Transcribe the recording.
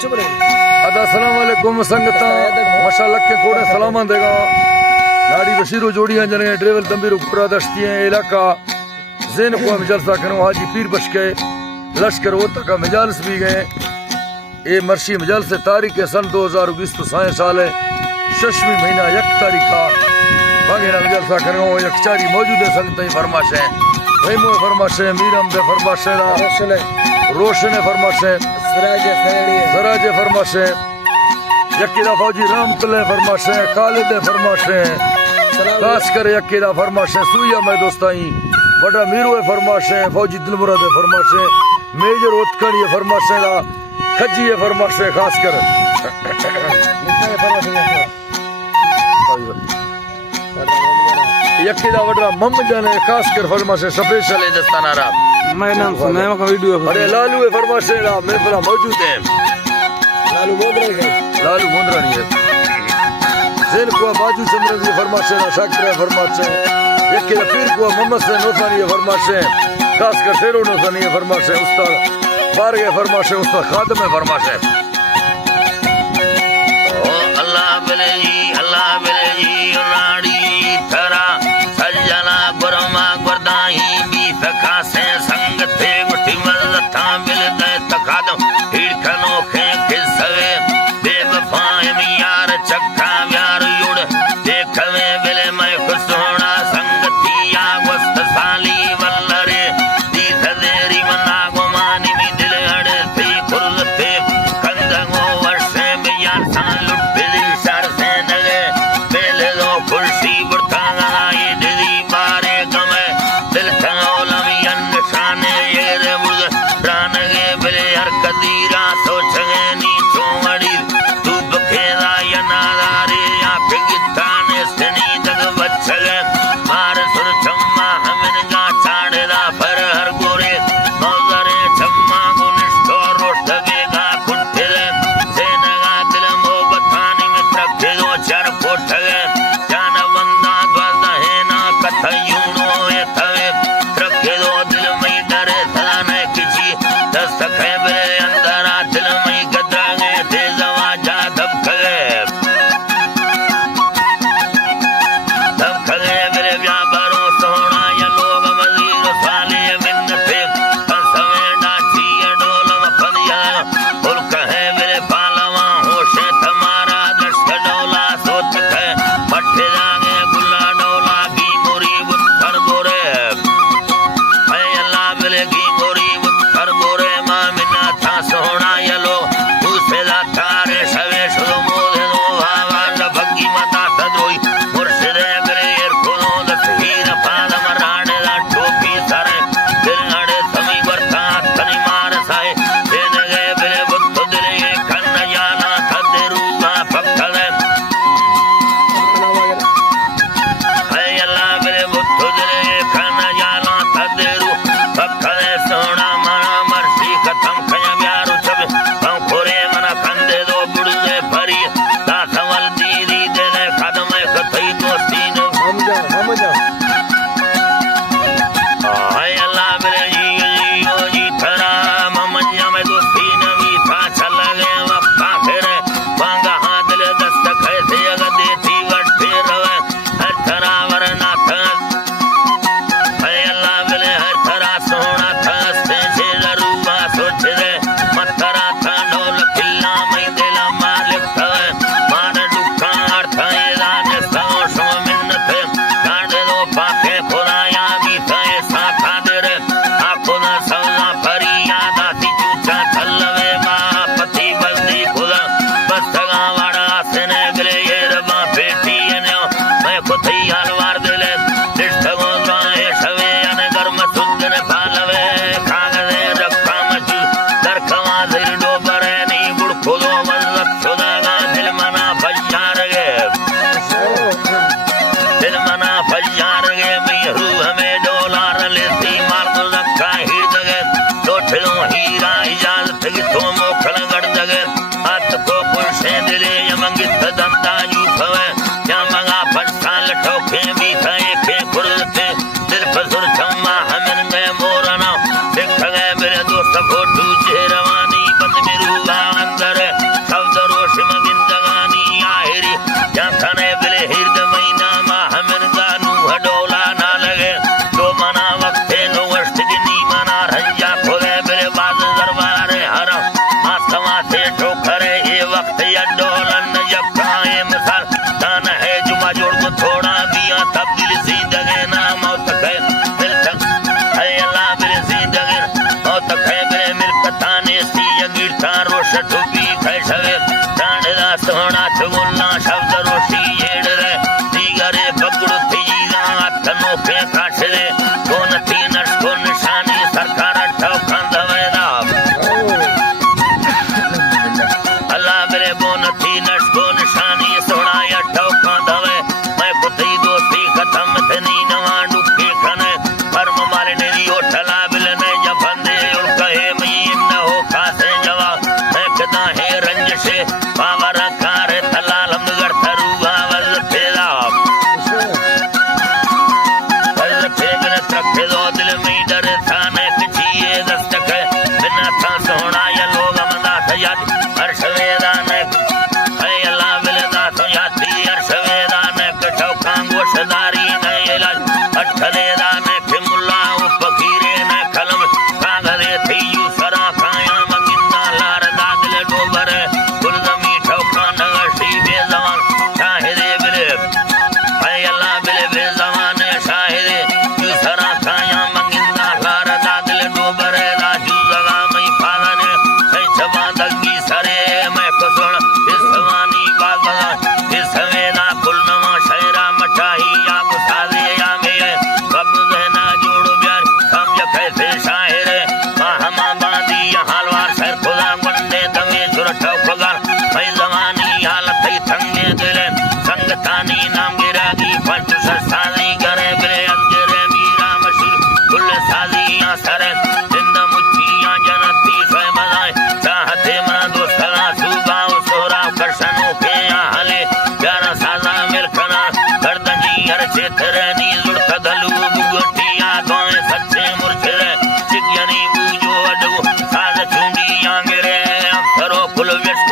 अस्सलाम वालेकुम संगता माशाअल्लाह के कोड़े सलाम देगा नाड़ी बशीरो जोड़ियां जने ड्रेवल तंबीर कुरा दस्ती है इलाका ज़ैन को हम जलसा करो हाजी पीर बश के लश्कर वो तक मजालस भी गए ये मर्शी मजालस तारीख है सन 2020 तो साए साल है शशमी महीना 1 तारीख का बागे ना जलसा करो यकचारी मौजूद है संगत फरमाश है भाई मोए फरमाश है मीरम दे फरमाश है रोशन फरमाश है सराज फरमाश है यकीदा फौजी रामतुल्लाह फरमाश है खालिद फरमाश है खास कर यकीदा फरमाश है सुइया मैं दोस्ताई बड़ा मीरू फरमाश है फौजी दिलमुराद फरमाश है मेजर उत्कड़ी फरमाश है खजी फरमाश है खास कर यकीदा वडरा ममजन है खास कर फरमाश है स्पेशल है दस्ताना रा मैं नाम सुना है का वीडियो अरे लालू फरमाश है मेरे पर मौजूद है लालू मोंदरा नहीं है ज़ैन को बाजू चंद्र की फरमाश है शाकिर फरमाश है यकीदा पीर को मोहम्मद से नौसानी फरमाश है खास कर शेरो नौसानी फरमाश है उस्ताद बारगे फरमाश है उस्ताद खादम फरमाश है ओ अल्लाह बले जी राड़ी थरा सजना गुरमा गुरदाई भी सखा से संग थे गुठी मज़ता मिल गए तकादम हिड़खनो खे खिसवे बेवफाए यार चक्का यार युड़ देखवे बिले मैं खुश होना संगति या वस्त साली वल्लरे दी सदेरी मना गुमानी भी दिल अड़े थी खुल थे कंदगो वर्षे में यार सान लुट दिल शर से नगे बेले दो खुर्शी बुरतांगा ये दिली बारे गमे दिल थोलम यन शाने ये रे बुद प्राणगे बिले हर कदीरा सोचगे नी चोंगड़ी तू बखेदा यनादारे या फिगिताने सनी जग बचगे मार सुर चम्मा हमन गा चाड़ेदा पर हर गोरे मौजरे चम्मा गुनिष्ठो रोष्टगे गा खुट्ठे सेनगा दिल मोहब्बतानी में रखे दो चर कोठगे जान बंदा द्वदा है ना कथयूनो ये थवे रखे दो दिल में डरे सदा न किसी दस्त खैबरे अंदरा दिल में गदरागे थे जवाजा धबखगे मेरे व्यापारों सोना या लोग मजीर साले मिन्न थे सवे डाची डोलम फदिया उल्क है मेरे पालवा होशे तुम्हारा दृष्ट डोला सोच है मठे जागे गुल्ला डोला की मुरी उत्तर गोरे है अल्लाह मिले की मुरी उत्तर गोरे मां मिना था सोना या लोग दूसरे थारे सवे शुरू मोदे दो भावा न भगी मता तदोई मुर्शिदे मेरे कोनो दहीर पाद मराने दा टोपी सारे दिल अड़े समी बरता तनी मार साए दिन गए बिले बुत दिले कन्न जाना थदे रूपा पक्कले है अल्लाह बिले बुत दिले कन्न जाना थदे रू पक्कले सोना मना मर्सी खत्म खया प्यारो सब पंखोरे मना कंदे दो बुड़े भरी ता सवल दीदी दे कदम कथई दोस्ती न हाय अल्लाह मेरे जी थरा ममन्या में दोस्ती नवी था चल गए वक्ता फिर मांगा हाथ दिल दस्त कैसे अगर देती वट्टे रवे हर थरा वरना था हाय अल्लाह मेरे हर थरा सोना था से रूपा सोच दे मथरा था ढोल खिल्ला मैं दिला मालिक था मार दुखा अर्थ ये राज सो मिन्न थे गांडे दो पाके खुदाया भी थे साथा दे रे आपको ना सवना फरी याद आती चूचा थलवे मां पति बल्दी खुदा बस्तगा वाड़ा सेने गले ये रबा बेटी ने मैं खुद ही हलवार दिले दिष्टगो द्वाए सवे अन गर्म सुंदर पालवे कागजे रखा मच दरखवा दिल डोबरे नी बुड़ खुदो रोश ठुपी खैसवे डांडदा सोना चुगुल्ला शब्द रोशी येड़े दीगरे पकड़ थीला अथनो पे काशरे कोन थी नश को निशानी सरकार ठोकां दवेदा अल्लाह मेरे बोन थी नश को निशानी सोना या ठोकां दवे मैं पुत्री दोस्ती खत्म थनी नवा डुके खने परम मारे ने रियो ठला बिल ने जफंदे और कहे मई न हो खासे जवा मैं कदा है रंज से पावर कार थला लमगर थरुआ वल तेरा वल तेगन रखे दो दिल में डर था न किए दस्तक बिना था सोना या लोग मदा सया हर्ष वेदान है अल्लाह बिलदा तो यात्री हर्ष वेदान कठौका गोशदारी न इलाज अठलेदा न मुल्ला फकीरे न कलम कागरे थी यू सरा खाया मंगिंदा लार दादल डोबर गुलदमी ठौका नगशी बेजवान शाहिदे बिले अल्लाह बिले बेजवान शाहिदे यू सरा खाया मंगिंदा लार दादल डोबर राजू लगा मई फादने सै छबा दगी सरे मैं कुसुण इस सवानी बाग बगा इस सवेदा कुलनवा शहरा मठाही या मुसादे या में कब देना जोड़ो प्यार समझ कैसे शायर माहमा बांधी हालवार सर खुदा गुंडे दमे सुरठो खुदा मैं जवानी हालत ही थंगे दिले संगतानी नाम गिरागी पंच साजी करे बिरे अंजरे मीरा मशहूर कुल साजी या सरे जिंद मुछिया जनती सोए मजाए चाहते मना दोस्तरा सुबा सोरा करशनो के हले प्यारा साजा मिलखना गर्दनी हर क्षेत्र नी जुड़त दलू बुगटिया दोए सच्चे मुरछरे चिकनी बूजो अडो साज चुंडी आंगरे अफरो कुल व्यस्त